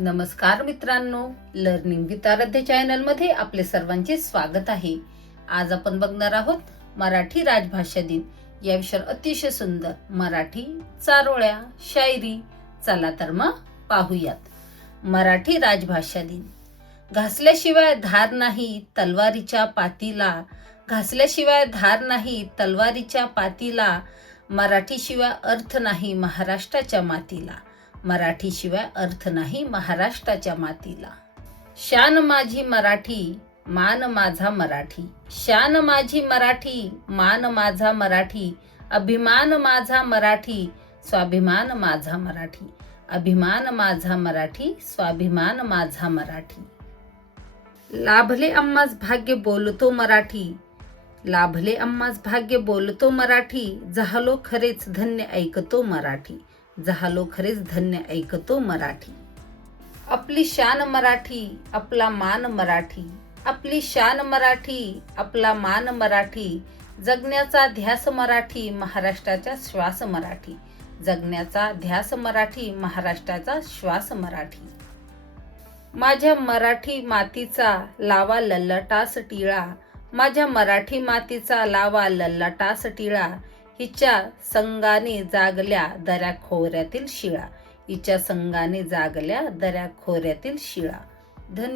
नमस्कार मित्रांनो, learning with आराध्य चॅनल मध्ये आपले सर्वांचे स्वागत आहे. आज आपण बघणार आहोत मराठी राजभाषा दिन या विषयावर अतिशय सुंदर मराठी चारोळ्या शायरी. चला तर मग पाहूयात. मराठी राजभाषा दिन. घासल्याशिवाय धार नाही तलवारीच्या पातीला, घासल्याशिवाय धार नाही तलवारीच्या पातीला, मराठीशिवाय अर्थ नाही महाराष्ट्राच्या मातीला, मराठीशिवाय अर्थ नाही महाराष्ट्राच्या मातीला. शान माझी मराठी, मान माझा मराठी, शान माझी मराठी, मान माझा मराठी, अभिमान माझा मराठी, स्वाभिमान माझा मराठी, अभिमान माझा मराठी, स्वाभिमान माझा मराठी. लाभले आम्हास भाग्य बोलतो मराठी, लाभले आम्हास भाग्य बोलतो मराठी, झालो खरेच धन्य ऐकतो मराठी, झालो खरेच धन्य ऐकतो मराठी. आपली शान मराठी, आपला मान मराठी, आपली शान मराठी, आपला मान मराठी, जगण्याचा ध्यास मराठी, महाराष्ट्राचा श्वास मराठी, जगण्याचा ध्यास मराठी, महाराष्ट्राचा श्वास मराठी. माझ्या मराठी मातीचा लावा ललाटास टिळा, माझ्या मराठी मातीचा लावा ललाटास टिळा, हिच्या संगाने जागल्या दऱ्या खोऱ्यातील शिळा, हिच्या संगाने जागल्या दऱ्या खोऱ्यातील शिळा. धन्यवाद.